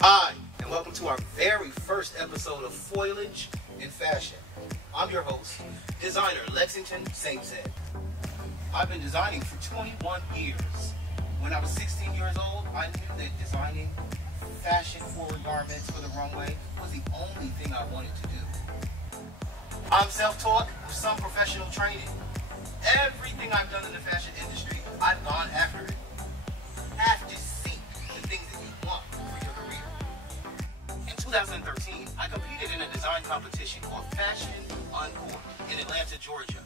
Hi, and welcome to our very first episode of Foliage Fashion. I'm your host, designer Lexington Saint ZYN. I've been designing for 21 years. When I was 16 years old, I knew that designing fashion-forward garments for the runway was the only thing I wanted to do. I'm self-taught with some professional training. Everything I've done in the fashion industry, I've gone after it. Have to seek the things that you want for your career. In 2013, I competed in a design competition called Fashion Encore in Atlanta, Georgia.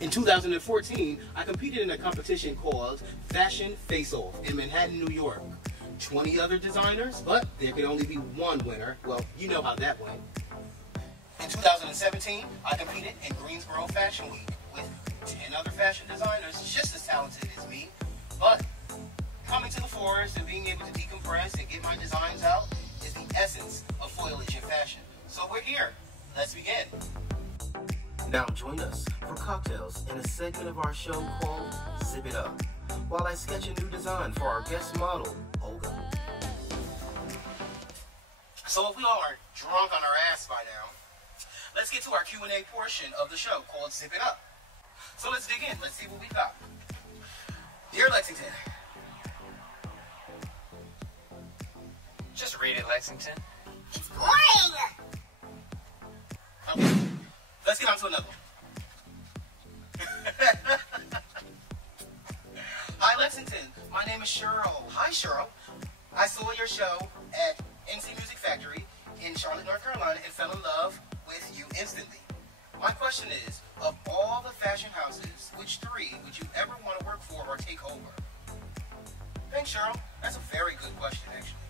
In 2014, I competed in a competition called Fashion Face-Off in Manhattan, New York. 20 other designers, but there could only be one winner. Well, you know how that went. In 2017, I competed in Greensboro Fashion Week with 10 other fashion designers just as talented as me, but coming to the forest and being able to decompress and get my designs out is the essence of Foliage Fashion. So we're here. Let's begin. Now join us for cocktails in a segment of our show called Zip It Up, while I sketch a new design for our guest model, Olga. So if we all are drunk on our ass by now, let's get to our Q&A portion of the show called Zip It Up. So let's dig in. Let's see what we got. Dear Lexington. Just read it, Lexington. It's boring! Okay, let's get on to another one. Hi Lexington, my name is Cheryl. Hi Cheryl. I saw your show at MC Music Factory in Charlotte, North Carolina and fell in love with you instantly. My question is, of all the fashion houses, which three would you ever want to work for or take over? Thanks Cheryl, that's a very good question actually.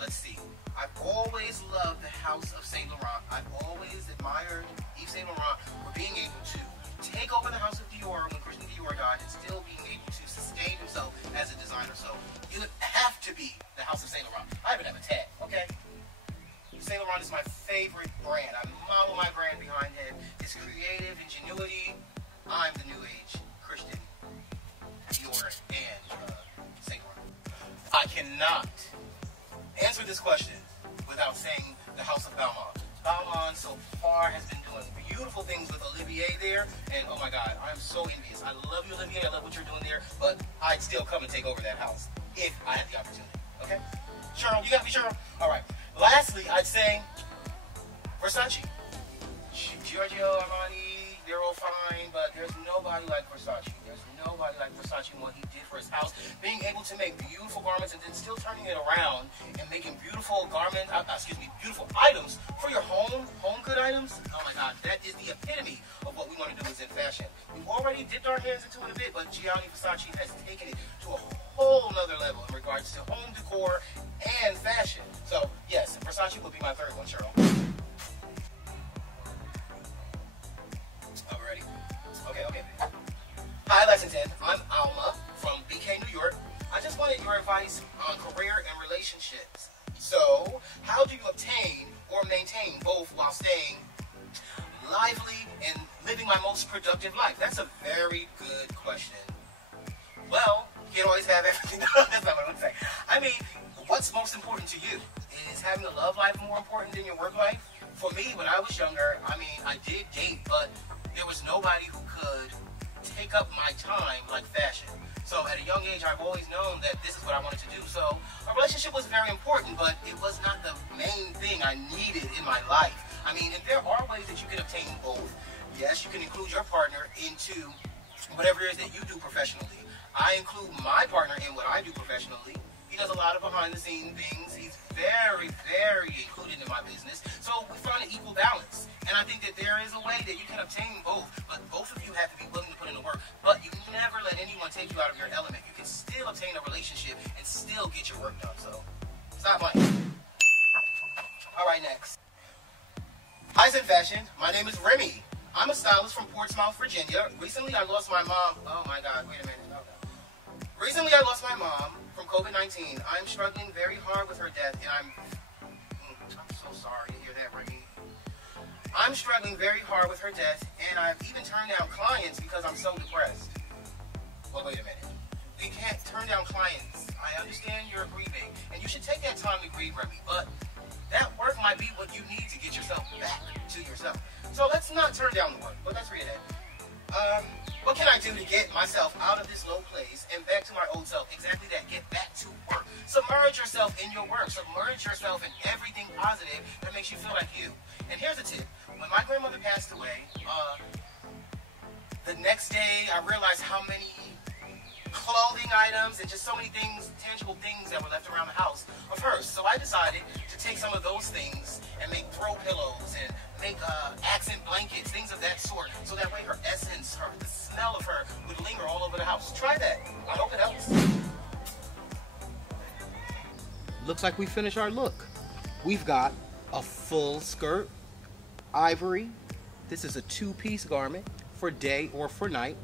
Let's see. I've always loved the House of Saint Laurent. I've always admired Yves Saint Laurent for being able to take over the House of Dior when Christian Dior died and still being able to sustain himself as a designer. So it would have to be the House of Saint Laurent. I even have a tag, okay? Saint Laurent is my favorite brand. I model my brand behind him. His creative ingenuity. I'm the new age Christian Dior and Saint Laurent. I cannot answer this question without saying the House of Balmain. Balmain so far has been doing beautiful things with Olivier there, and oh my God, I'm so envious. I love you, Olivier. I love what you're doing there, but I'd still come and take over that house if I had the opportunity. Okay, Cheryl, you got me, Cheryl. All right. Lastly, I'd say Versace, Giorgio Armani. They're all fine, but there's nobody like Versace. There's nobody like Versace and what he did for his house. Being able to make beautiful garments and then still turning it around and making beautiful garments, beautiful items for your home good items. Oh my God, that is the epitome of what we want to do is in fashion. We've already dipped our hands into it a bit, but Gianni Versace has taken it to a whole nother level in regards to home decor and fashion. So yes, Versace would be my third one, Cheryl. Already. Okay. Hi Lexington, I'm Alma from BK, New York. I just wanted your advice on career and relationships. So, how do you obtain or maintain both while staying lively and living my most productive life? That's a very good question. Well, you can't always have everything done. That's not what I'm saying. I mean, what's most important to you? Is having a love life more important than your work life? For me, when I was younger, I mean, I did date, but there was nobody who could take up my time like fashion. So at a young age, I've always known that this is what I wanted to do. So a relationship was very important, but it was not the main thing I needed in my life. I mean, and there are ways that you can obtain both. Yes, you can include your partner into whatever it is that you do professionally. I include my partner in what I do professionally. He does a lot of behind-the-scenes things. He's very, very included in my business. So we find an equal balance. And I think that there is a way that you can obtain both, but both of you have to be willing to put in the work. But you can never let anyone take you out of your element. You can still obtain a relationship and still get your work done. So stop playing. All right, next. Hi, ZYN Fashion. My name is Remy. I'm a stylist from Portsmouth, Virginia. Recently, I lost my mom. Oh my God, wait a minute. Okay. Recently, I lost my mom from COVID-19. I'm struggling very hard with her death, and I'm so sorry to hear that, Remy. I'm struggling very hard with her death, and I've even turned down clients because I'm so depressed. Well, wait a minute. We can't turn down clients. I understand you're grieving, and you should take that time to grieve, Remy, but that work might be what you need to get yourself back to yourself. So let's not turn down the work, but let's read it. What can I do to get myself out of this low place and back to my old self? Exactly that, get back to work. Submerge yourself in your work. Submerge yourself in everything positive that makes you feel like you. And here's a tip. When my grandmother passed away, the next day I realized how many clothing items and just so many things, tangible things that were left around the house of hers. So I decided to take some of those things and make throw pillows and make accent blankets, things of that sort, so that way her essence, the smell of her would linger all over the house. Try that. I hope it helps. Looks like we finished our look. We've got a full skirt, ivory. This is a two-piece garment for day or for night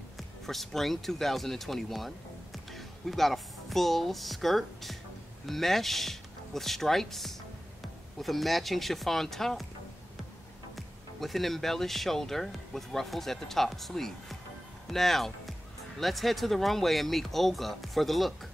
for spring 2021. We've got a full skirt, mesh with stripes, with a matching chiffon top, with an embellished shoulder with ruffles at the top sleeve. Now, let's head to the runway and meet Olga for the look.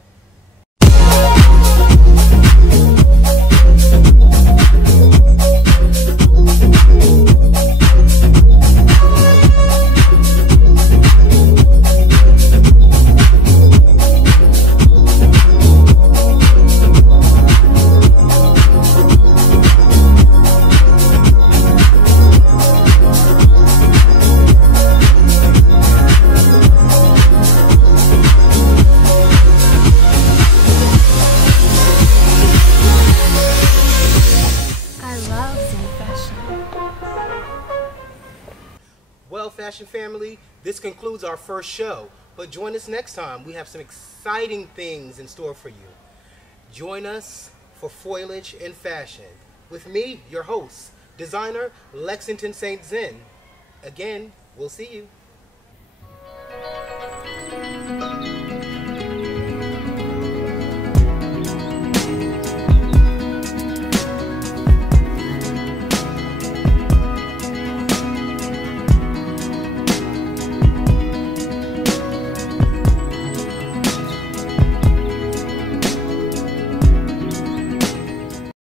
Well, Fashion Family, this concludes our first show, but join us next time. We have some exciting things in store for you. Join us for Foliage Fashion with me, your host, designer Lexington Saint ZYN. Again, we'll see you.